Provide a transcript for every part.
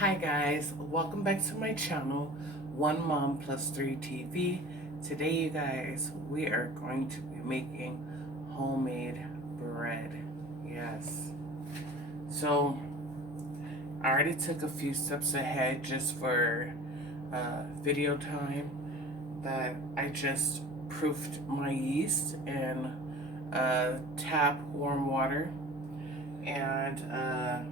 Hi guys, welcome back to my channel, One Mom Plus 3 TV. Today you guys, we are going to be making homemade bread. Yes. So, I already took a few steps ahead just for video time that I just proofed my yeast in tap warm water and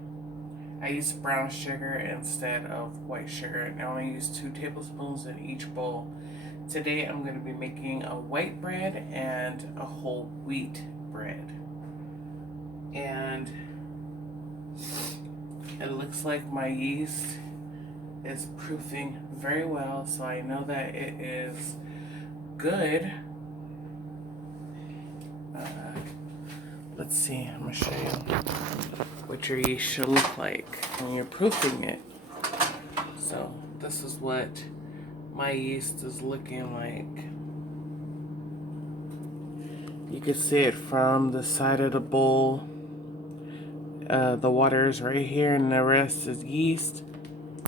I use brown sugar instead of white sugar, and I only use 2 tablespoons in each bowl. Today I'm going to be making a white bread and a whole wheat bread. And it looks like my yeast is proofing very well, so I know that it is good. Let's see, I'm going to show you what your yeast should look like when you're proofing it. So this is what my yeast is looking like. You can see it from the side of the bowl. The water is right here and the rest is yeast.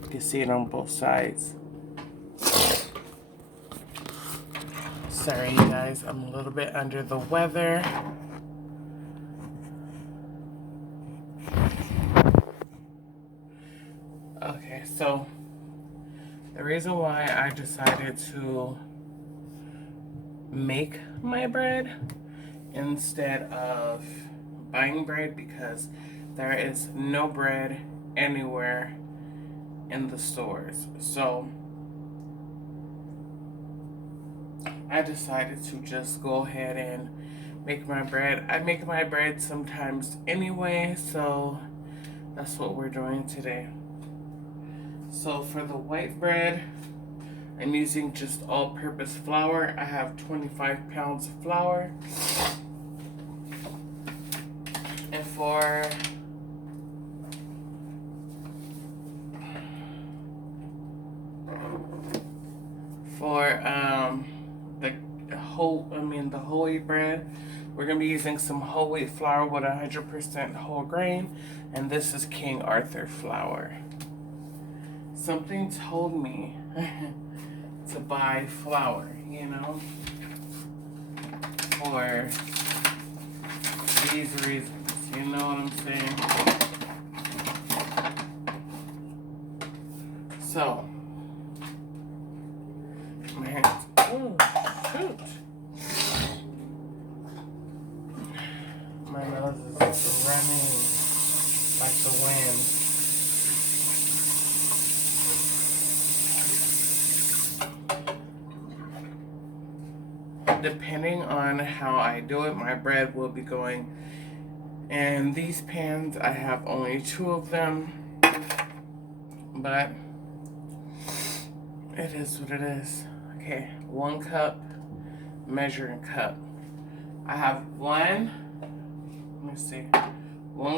You can see it on both sides. Sorry you guys, I'm a little bit under the weather. Okay, so the reason why I decided to make my bread instead of buying bread, because there is no bread anywhere in the stores. So I decided to just go ahead and make my bread. I make my bread sometimes anyway, so that's what we're doing today. So for the white bread, I'm using just all-purpose flour. I have 25 pounds of flour. And for the whole wheat bread, we're gonna be using some whole wheat flour with 100% whole grain, and this is King Arthur flour. Something told me to buy flour, you know, for these reasons, you know what I'm saying? So, my hands, oh shoot, my nose is running like the wind. Depending on how I do it, my bread will be going in these pans. I have only 2 of them, but it is what it is. Okay, 1 cup, measuring cup. I have 1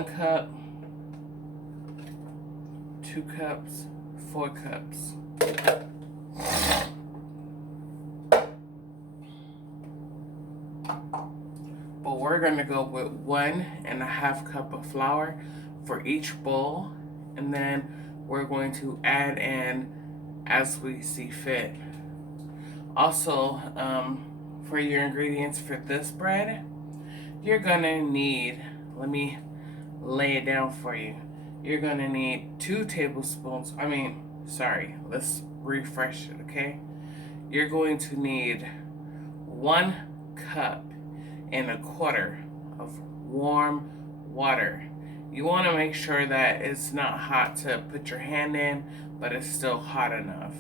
cup, 2 cups, 4 cups. But we're gonna go with 1.5 cup of flour for each bowl, and then we're going to add in as we see fit. Also, for your ingredients for this bread, you're gonna need, let me lay it down for you. You're gonna need 2 tablespoons, let's refresh it, okay? You're going to need 1 cup and a quarter of warm water. You want to make sure that it's not hot to put your hand in, but it's still hot enough.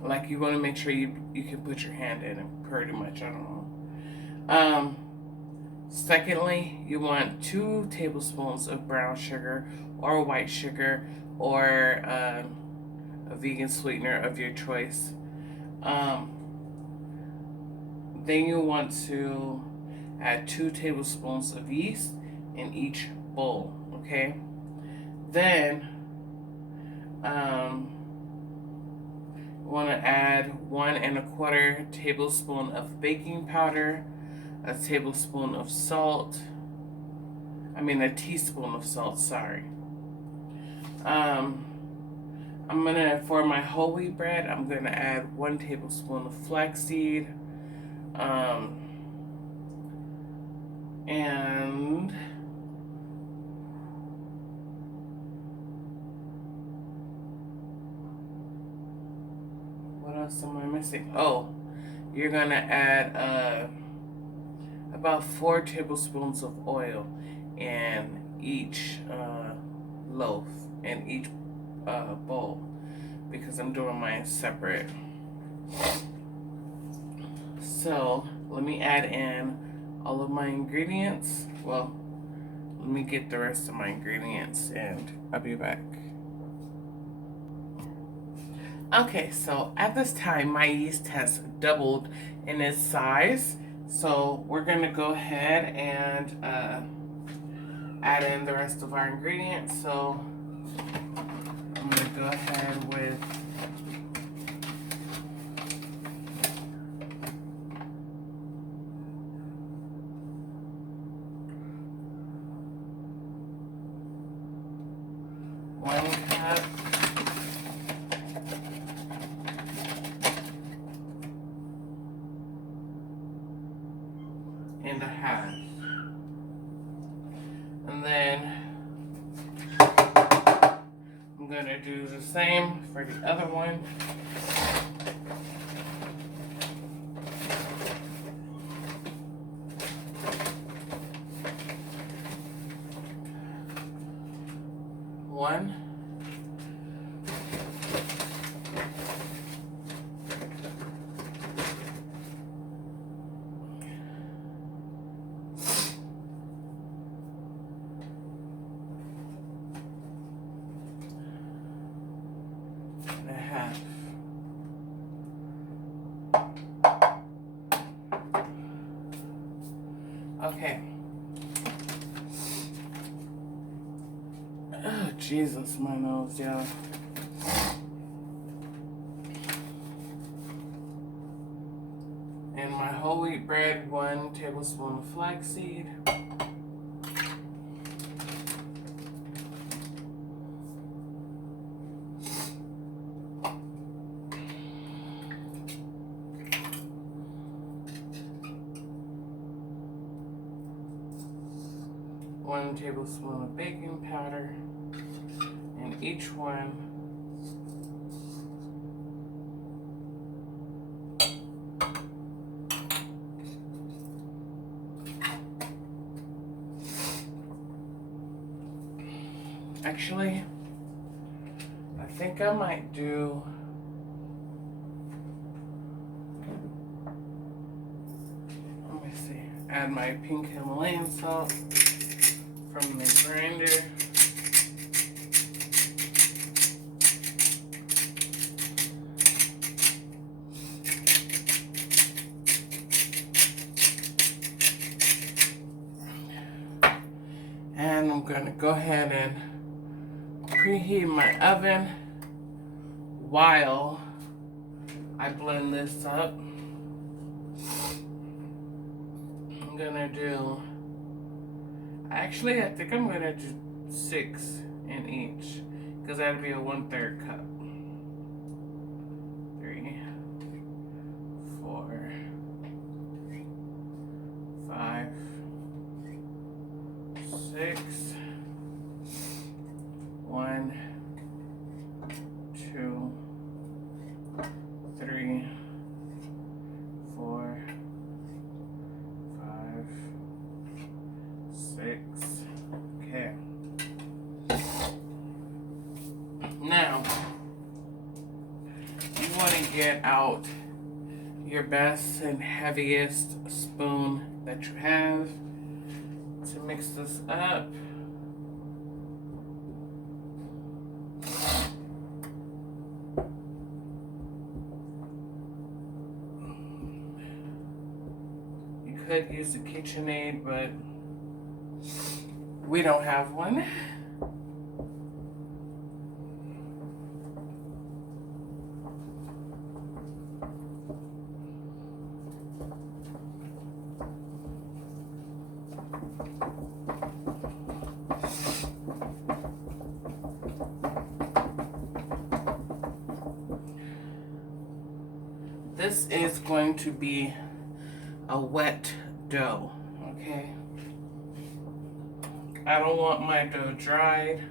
Like you want to make sure you can put your hand in it, pretty much, I don't know. Secondly, you want 2 tablespoons of brown sugar or white sugar, or a vegan sweetener of your choice. Then you want to add 2 tablespoons of yeast in each bowl, okay? Then, want to add 1.25 tablespoon of baking powder, a teaspoon of salt, sorry. I'm gonna, for my whole wheat bread, I'm gonna add 1 tablespoon of flaxseed, and what else am I missing? Oh, you're gonna add about 4 tablespoons of oil in each loaf, in each bowl, because I'm doing mine separate. So let me add in all of my ingredients. Well, let me get the rest of my ingredients and I'll be back. Okay, so at this time my yeast has doubled in its size. So we're gonna go ahead and add in the rest of our ingredients. So I'm gonna go ahead with one cup and a half. And then I'm gonna do the same for the other one. One. And a half. Okay. Oh, Jesus, my nose, yeah. And my whole wheat bread, 1 tablespoon of flaxseed. One tablespoon of baking powder in each one. Actually, I think I might do let me see, add my pink Himalayan salt from the grinder. And I'm going to go ahead and preheat my oven while I blend this up. I'm going to do, actually I think I'm going to do 6 in each, because that'd be a 1/3 cup. 3, 4, 5, 6, 1, 2, 3, 4, 5, 6. Okay. Now, you want to get out your best and heaviest spoon that you have to mix this up. You could use a KitchenAid, but we don't have one. This is going to be a wet dough, okay? I don't want my dough dried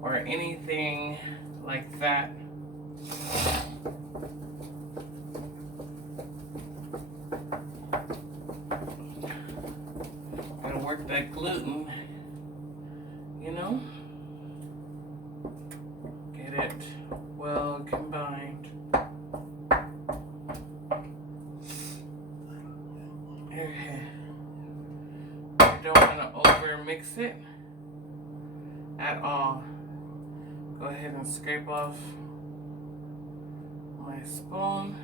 or anything like that. Gotta work that gluten, you know? Get it well combined. Okay. I don't want to over mix it at all. Go ahead and scrape off my spoon.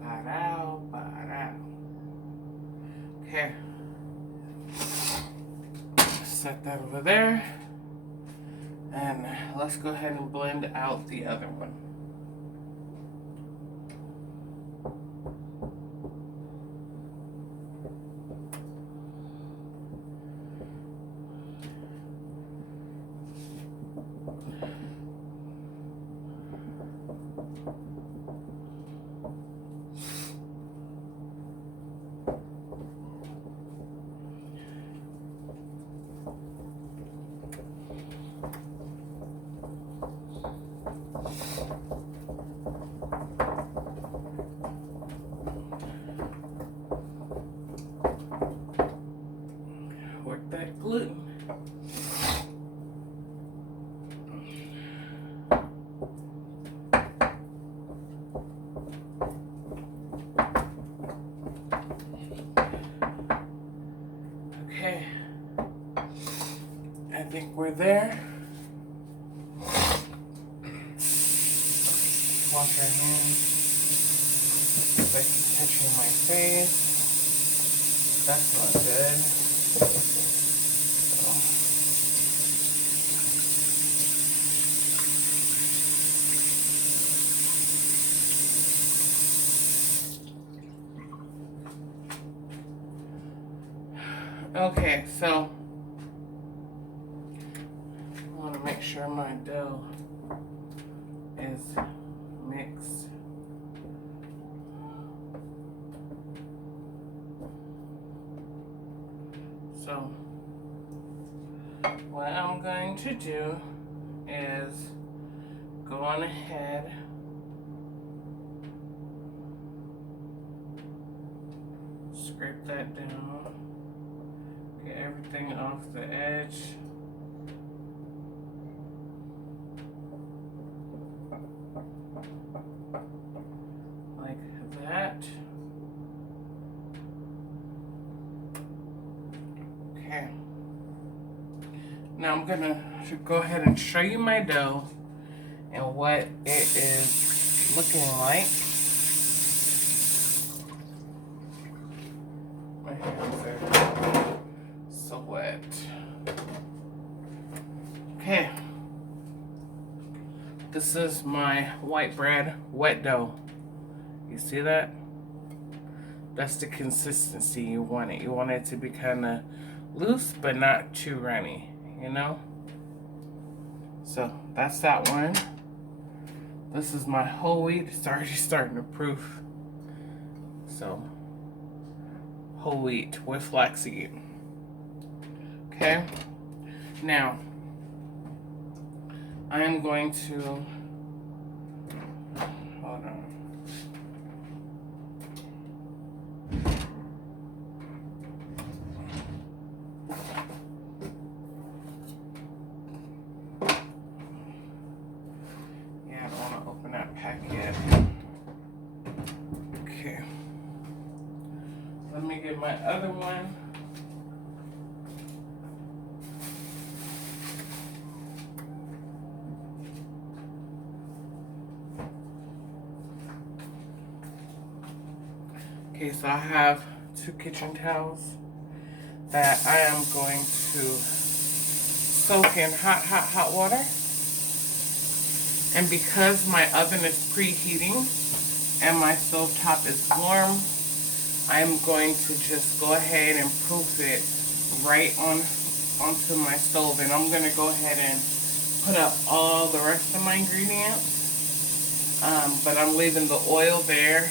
Ba-dow, ba-dow. Okay. Set that over there. And let's go ahead and blend out the other one. Work that gluten. Okay, I think we're there. Wash our hands. If I keep touching my face, that's not good. Okay, so I want to make sure my dough is mixed. So what I'm going to do is go on ahead scrape that down, get everything off the edge. Like that. Okay. Now I'm gonna go ahead and show you my dough and what it is looking like. My hands are so wet. Okay. This is my white bread wet dough. You see that? That's the consistency you want it. You want it to be kind of loose, but not too runny, you know? So that's that one. This is my whole wheat. It's already starting to proof. So, whole wheat with flaxseed. Okay? Now, I am going to, hold on. Yeah, I don't want to open that pack yet. Okay. Let me get my other one. Okay, so I have 2 kitchen towels that I am going to soak in hot water. And because my oven is preheating and my stove top is warm, I'm going to just go ahead and proof it right onto my stove. And I'm going to go ahead and put up all the rest of my ingredients. But I'm leaving the oil there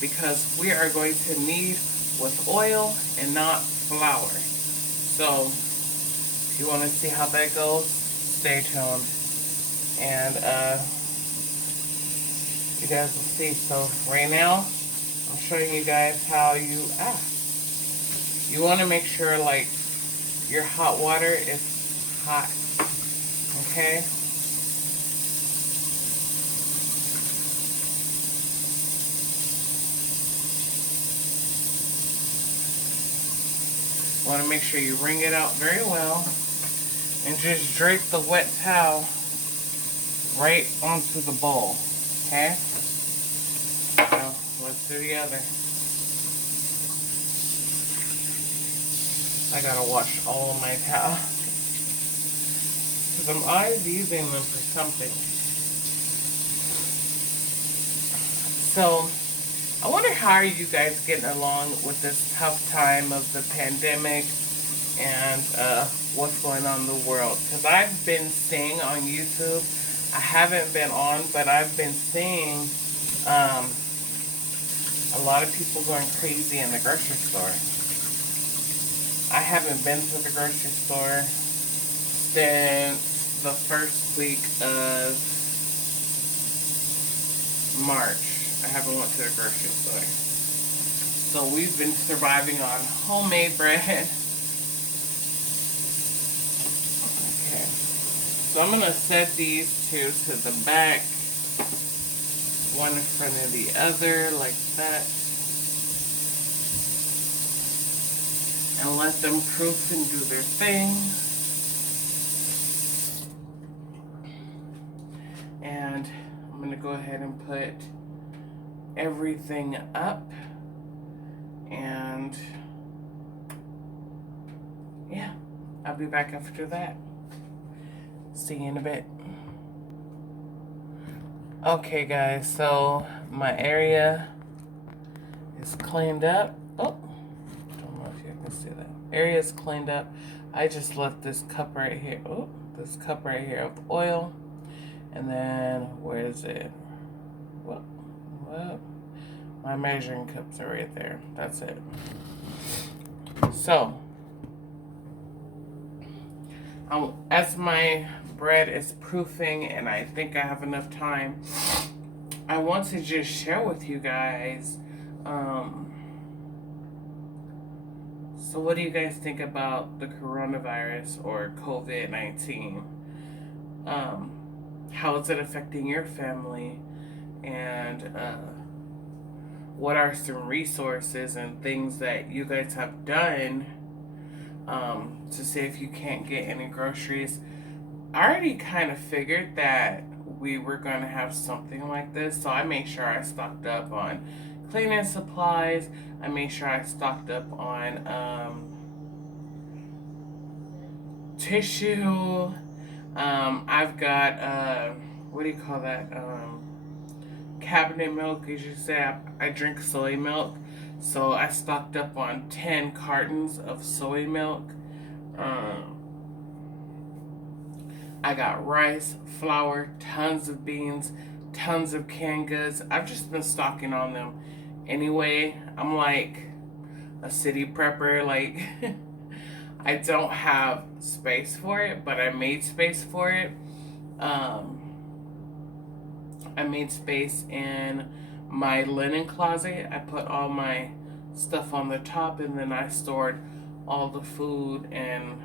because we are going to knead with oil and not flour. So if you want to see how that goes, stay tuned. And you guys will see. So right now, I'm showing you guys how you want to make sure like your hot water is hot. Okay? Want to make sure you wring it out very well and just drape the wet towel right onto the bowl. Okay? So let's do the other. I gotta wash all of my towels because I'm always using them for something. So I wonder how are you guys getting along with this tough time of the pandemic and what's going on in the world. Because I've been seeing on YouTube, I haven't been on, but I've been seeing a lot of people going crazy in the grocery store. I haven't been to the grocery store since the first week of March. I haven't went to the grocery store. So we've been surviving on homemade bread. Okay. So I'm going to set these two to the back. One in front of the other like that. And let them proof and do their thing. And I'm going to go ahead and put everything up. And yeah, I'll be back after that. See you in a bit. Okay guys, so my area is cleaned up. Oh, don't know if you can see that. Area is cleaned up. I just left this cup right here. Oh, this cup right here of oil. And then, where is it? What? My measuring cups are right there. That's it. So, as my bread is proofing and I think I have enough time, I want to just share with you guys. So what do you guys think about the coronavirus or COVID-19? How is it affecting your family? And what are some resources and things that you guys have done to see if you can't get any groceries? I already kind of figured that we were going to have something like this, so I made sure I stocked up on cleaning supplies. I made sure I stocked up on tissue. I've got, what do you call that? Cabinet milk. As you say, I drink soy milk. So I stocked up on 10 cartons of soy milk. I got rice, flour, tons of beans, tons of canned goods. I've just been stocking on them. Anyway, I'm like a city prepper. Like, I don't have space for it, but I made space for it. I made space in my linen closet. I put all my stuff on the top, and then I stored all the food and,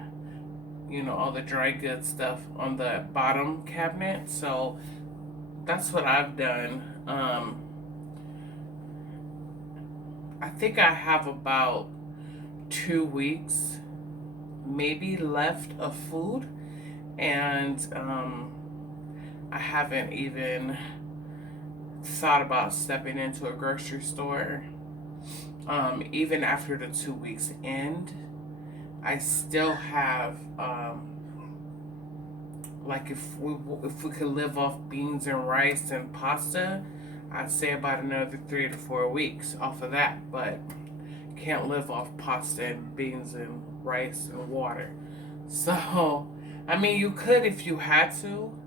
you know, all the dry goods stuff on the bottom cabinet. So that's what I've done. I think I have about 2 weeks maybe left of food, and I haven't even thought about stepping into a grocery store. Even after the 2 weeks end, I still have like if we could live off beans and rice and pasta, I'd say about another 3 to 4 weeks off of that, but can't live off pasta and beans and rice and water. So, I mean, you could if you had to,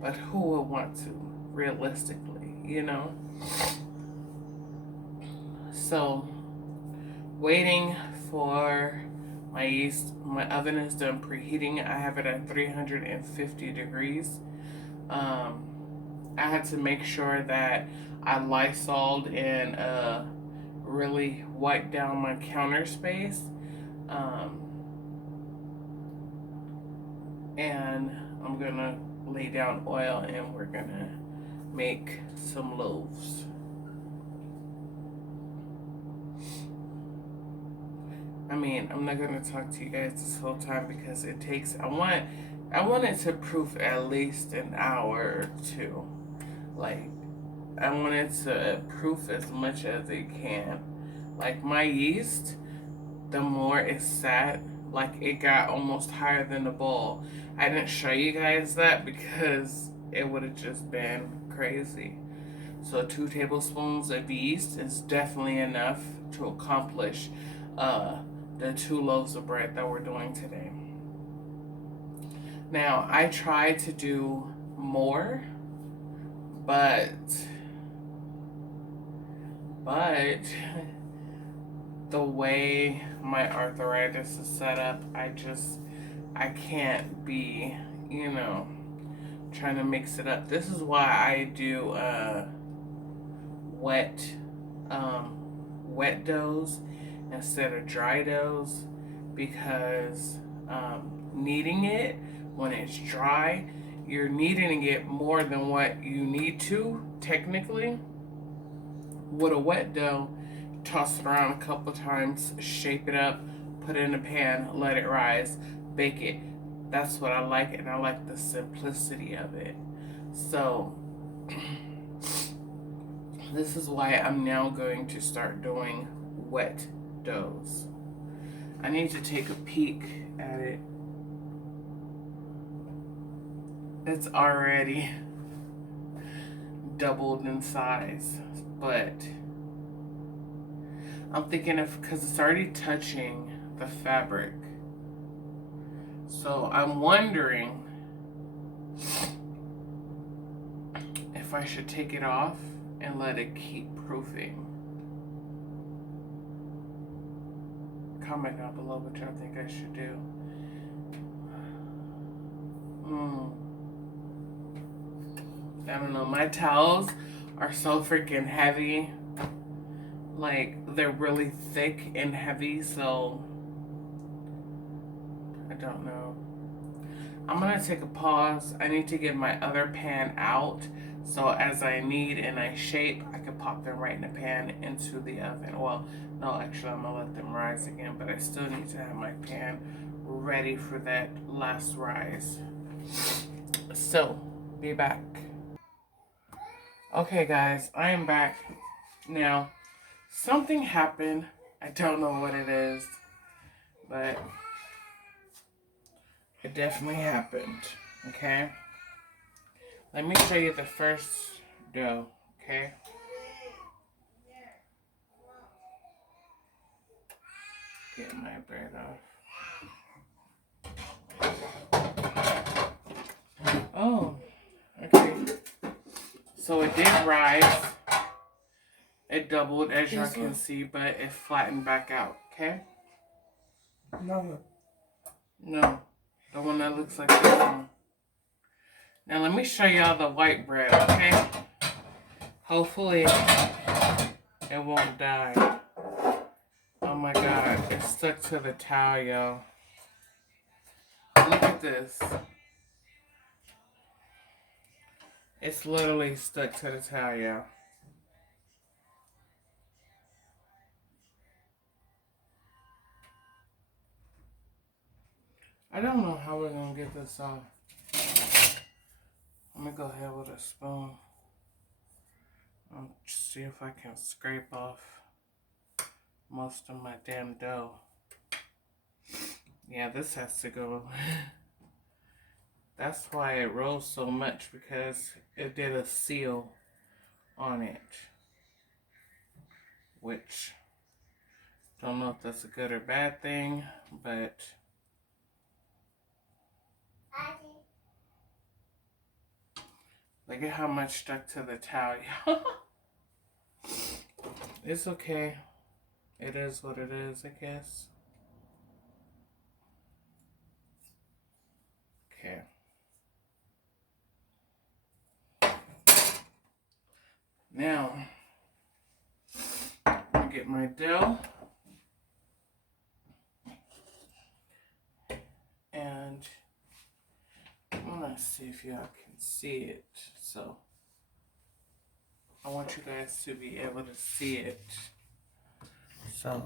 but who would want to, realistically? you know. So, waiting for my yeast. My oven is done preheating. I have it at 350 degrees. I had to make sure that I Lysoled and really wiped down my counter space. And I'm gonna lay down oil and we're gonna make some loaves. I mean, I'm not gonna talk to you guys this whole time because it takes. I want it to proof at least an hour or two. Like, I want it to proof as much as it can. Like my yeast, the more it sat, like it got almost higher than the bowl. I didn't show you guys that because it would have just been crazy. So 2 tablespoons of yeast is definitely enough to accomplish the 2 loaves of bread that we're doing today. Now, I tried to do more, but the way my arthritis is set up, I can't be, trying to mix it up. This is why I do wet wet doughs instead of dry doughs, because kneading it when it's dry, you're kneading it more than what you need to technically. With a wet dough, toss it around a couple times, shape it up, put it in a pan, let it rise, bake it. That's what I like, and I like the simplicity of it. So this is why I'm now going to start doing wet doughs. I need to take a peek at it. It's already doubled in size, but I'm thinking because it's already touching the fabric. So I'm wondering if I should take it off and let it keep proofing. Comment down below what y'all think I should do. I don't know. My towels are so freaking heavy. Like, they're really thick and heavy, so I don't know. I'm gonna take a pause. I need to get my other pan out, so as I knead and I shape, I can pop them right in the pan into the oven. Well, no, actually, I'm gonna let them rise again, but I still need to have my pan ready for that last rise. So, be back. Okay, guys, I am back. Now, something happened. I don't know what it is, but it definitely happened. Okay? Let me show you the first dough. Okay? Get my bread off. Oh, okay. So it did rise. It doubled, as y'all can see, but it flattened back out. Okay? No. No. The one that looks like this one. Now let me show y'all the white bread, okay? Hopefully it won't die. Oh my god, it's stuck to the towel, y'all. Look at this. It's literally stuck to the towel, y'all. I don't know how we're gonna get this off. Let me go ahead with a spoon. I'll see if I can scrape off most of my damn dough. Yeah, this has to go. That's why it rose so much, because it did a seal on it. Which, don't know if that's a good or bad thing, but Look at how much stuck to the towel. It's okay. It is what it is, I guess. Okay. Now, I'm going to get my dough. And I'm going to see if y'all can see it. So, I want you guys to be able to see it. So,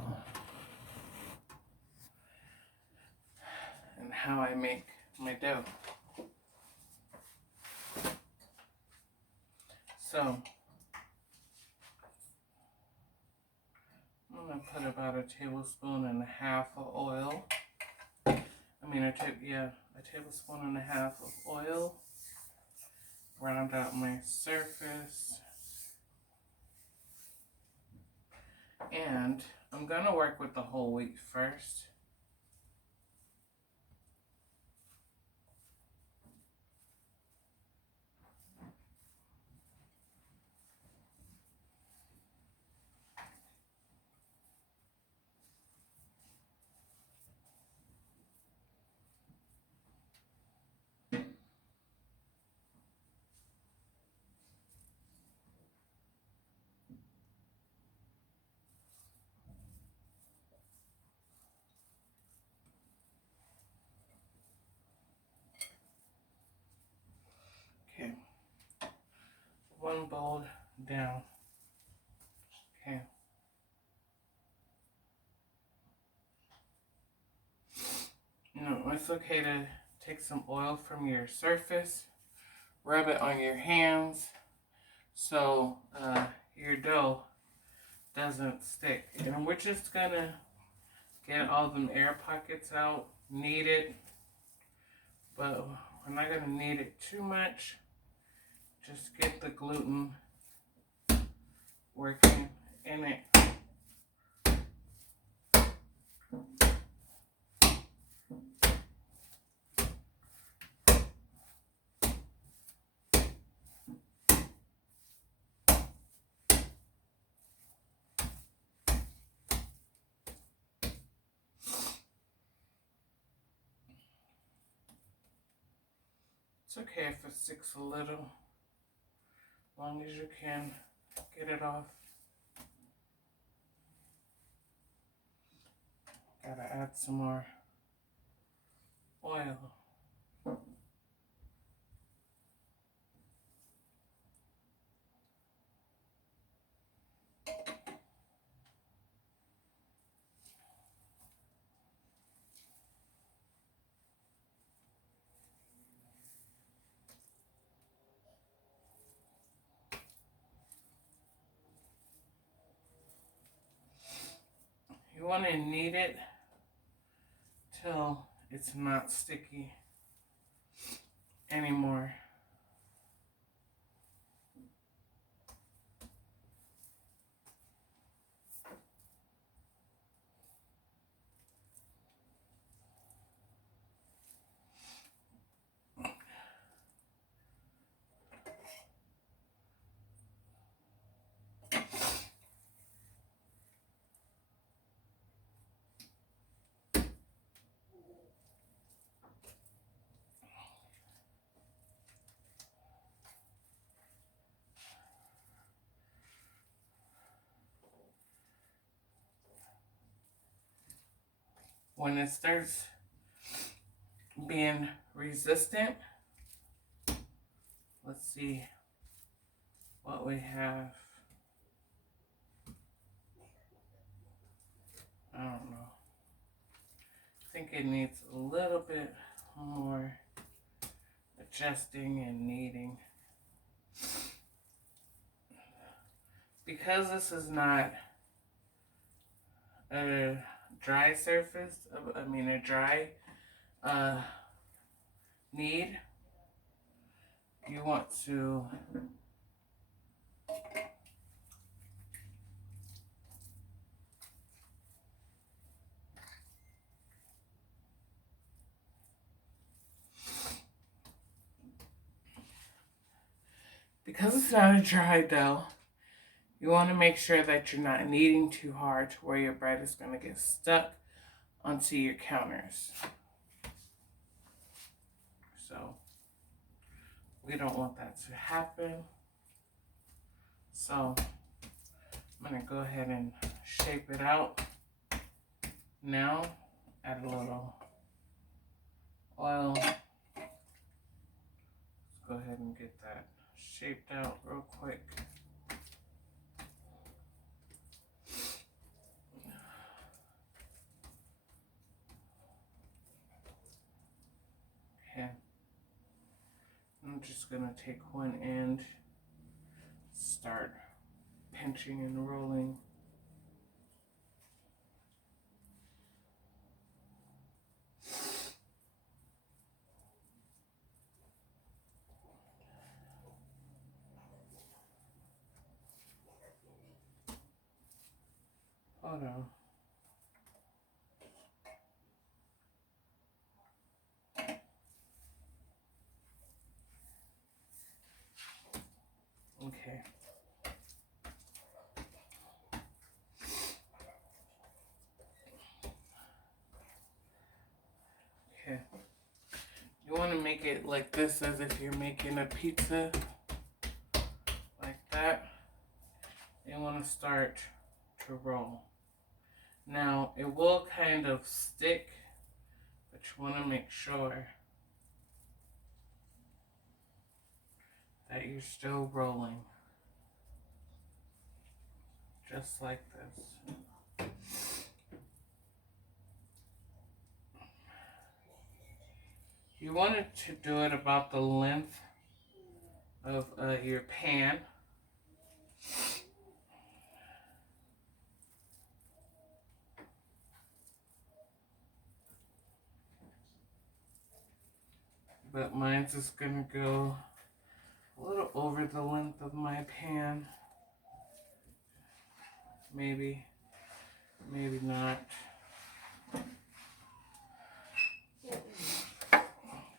and how I make my dough. So, I'm going to put about a tablespoon and a half of oil. I mean, a tablespoon and a half of oil. Round out my surface. And I'm going to work with the whole wheat first. Okay. One bowl down. Okay. No, it's okay to take some oil from your surface, rub it on your hands so your dough doesn't stick. And we're just gonna get all them air pockets out, knead it, but we're not gonna knead it too much. Just get the gluten working in it. It's okay if it sticks a little, as long as you can get it off. Gotta add some more oil. You want to knead it till it's not sticky anymore. When it starts being resistant, let's see what we have. I don't know. I think it needs a little bit more adjusting and kneading. Because this is not a dry surface, a dry knead, you want to because it's not a dry dough, you want to make sure that you're not kneading too hard to where your bread is going to get stuck onto your counters. So we don't want that to happen. So I'm going to go ahead and shape it out now. Add a little oil. Let's go ahead and get that shaped out real quick. Okay. I'm just going to take one end, start pinching and rolling. Hold on. Okay. Okay. You want to make it like this as if you're making a pizza. Like that. You want to start to roll. Now, it will kind of stick, but you want to make sure that you're still rolling. Just like this. You want it to do it about the length of your pan. But mine's just gonna go a little over the length of my pan. Maybe, maybe not.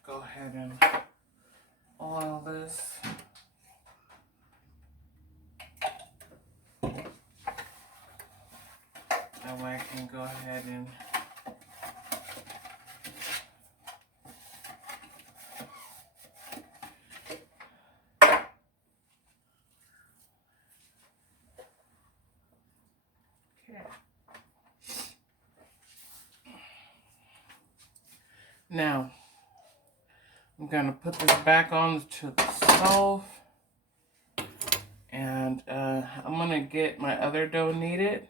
Go ahead and oil this. That way I can go ahead and now, I'm going to put this back on to the stove, and I'm going to get my other dough kneaded.